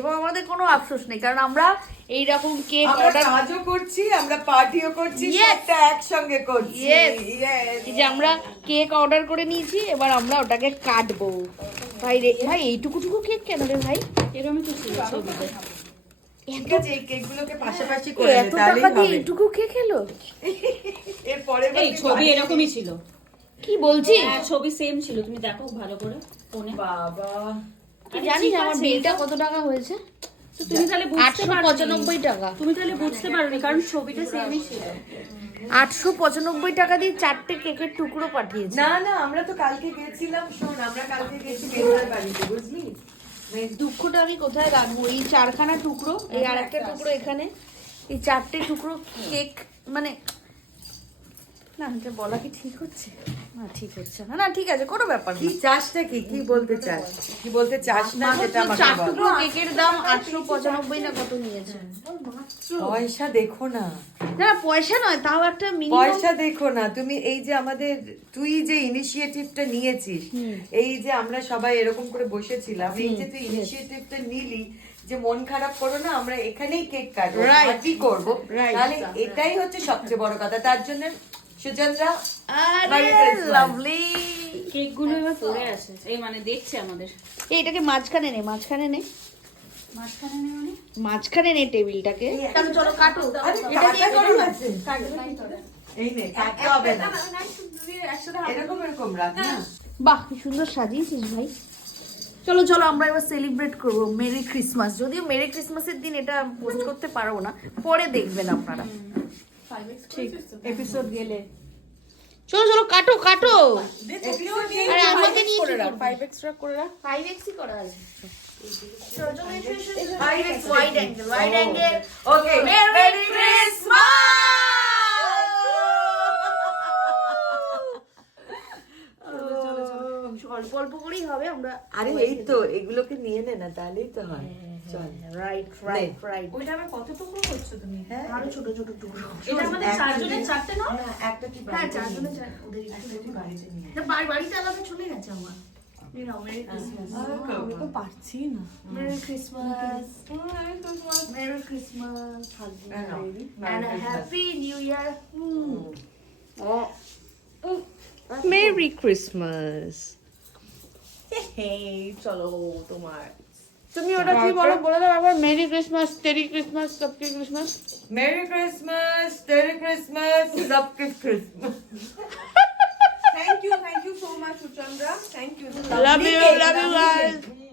এবং আমাদের কোনো আফসোস নেই, কারণ আমরা এইরকম কেক আমরা অর্ডার কাজও করছি, আমরা পার্টিও করছি, সবটা একসঙ্গে করছি। এই যে আমরা কেক অর্ডার করে নিয়েছি, এবার আমরা ওটাকে কাটবো। ভাই রে ভাই, এইটুকুটুকু কেক কেন রে ভাই? এরকমই তো ছিল ছবিতে। ঠিক আছে, এই কেকগুলোকে পাশাপাশি করে এত নে, তাহলেই টাকা দিয়ে হবে। এইটুকু কেক এলো? এরপরে এই ছবি এরকমই ছিল। কি বলছিস? হ্যাঁ ছবি সেম ছিল, তুমি দেখো ভালো করে ফোনে। বাবা, তুই জানিস আমার বিলটা কত টাকা হয়েছে? তো তুমি তাহলে বুঝতে পারো 895 টাকা। তুমি তাহলে বুঝতে পারোনি, কারণ ছবিটা সেমই ছিল। 895 টাকা দিয়ে 4টে কেকের টুকরো পাঠিয়েছে। না না, আমরা তো কালকে গেছিলাম, শোন, আমরা কালকে গেছি মেয়েদের বাড়িতে, বুঝলি? দুঃখটা আমি কোথায় রাখবো? এই 4খানা টুকরো, এই আরেকটা টুকরো এখানে, এই 4টে টুকরো কেক, মানে না, এটা বলা কি ঠিক হচ্ছে? না ঠিক হচ্ছে না। না ঠিক আছে, কোনো ব্যাপার কি না। চাসটা কি বলতে চাস? কি বলতে চাস না সেটা আমাকে 4 বল। টুকরো কেকের দাম 895 না কত নিয়েছে? পয়সা দেখো না, না পয়সা নয়, তাও একটা মিনিমাম। পয়সা দেখো না তুমি। এই যে আমাদের, তুই যে ইনিশিয়েটিভটা নিয়েছিস, এই যে আমরা সবাই এরকম করে বসেছিলাম, এই যে তুই ইনিশিয়েটিভটা নিলি যে মন খারাপ করো না, আমরা এখানেই কেক কাটবো, Right. আর কি করবো, Right. তাহলে এটাই হচ্ছে সবচেয়ে বড় কথা। তার জন্য সুজনরা, আরে Merry Christmas. লাভলি। কেক গুলো এবার পড়ে আছে, এই মানে দেখছে আমাদের। এটাকে মাঝখানে নে, মাঝখানে নে, মাঝখানে নেই মানে মাঝখানে নে টেবিলটাকে। চলো চলো কাটো। আরে কাটা গরম আছে, এই নে, কাটতে হবে না, এরকম এরকম রাখ না। বাহ কি সুন্দর সাজিয়েছিস ভাই। চলো চলো আমরা এবার সেলিব্রেট করবো মেরি ক্রিসমাস। যদিও মেরি ক্রিসমাসের দিন এটা পোস্ট করতে পারবো না, পরে দেখবেন আপনারা। ঠিক এপিসোড গেলে। চলো চলো কাটো কাটো। আরে আরে আমাকে নিয়ে করে কি রাখ, করবি? 5 এক্সট্রা করে রাখ। 5x করা আছে। চলো চলো এসো এসো এসো। 5x wide angle. Okay, Merry Christmas! অল্প অল্প করেই হবে আমরা। আরে এই তো, এগুলোকে নিয়ে নে না, তাহলেই তো হয়। চল, রাইট রাইট রাইট। ওইটা আবার কত টুকরো করছো তুমি? হ্যাঁ, আরো ছোট ছোট টুকরো। এটা আমাদের চারজনের চারটে নাও। না, একটা কি হ্যাঁ বাড়িতে চারজনে নিয়ে চার, ওদের একটা কি বাড়িতে নিয়ে না, বাড়িতে আলাদা চলে গেছে আমার। Merry Christmas. আমি তো পারছি না। Merry Christmas. Merry Christmas. And a happy new year. Merry Christmas. চলো তোমার, তুমি ওটা কি বলো, বলে দাও আবার। মেরি ক্রিসমাস, টেরি ক্রিসমাস, সবকে ক্রিসমাস। মেরি ক্রিসমাস, টেরি ক্রিসমাস, সবকে Christmas. Thank you so much, Uchandra. Thank you. Love you guys.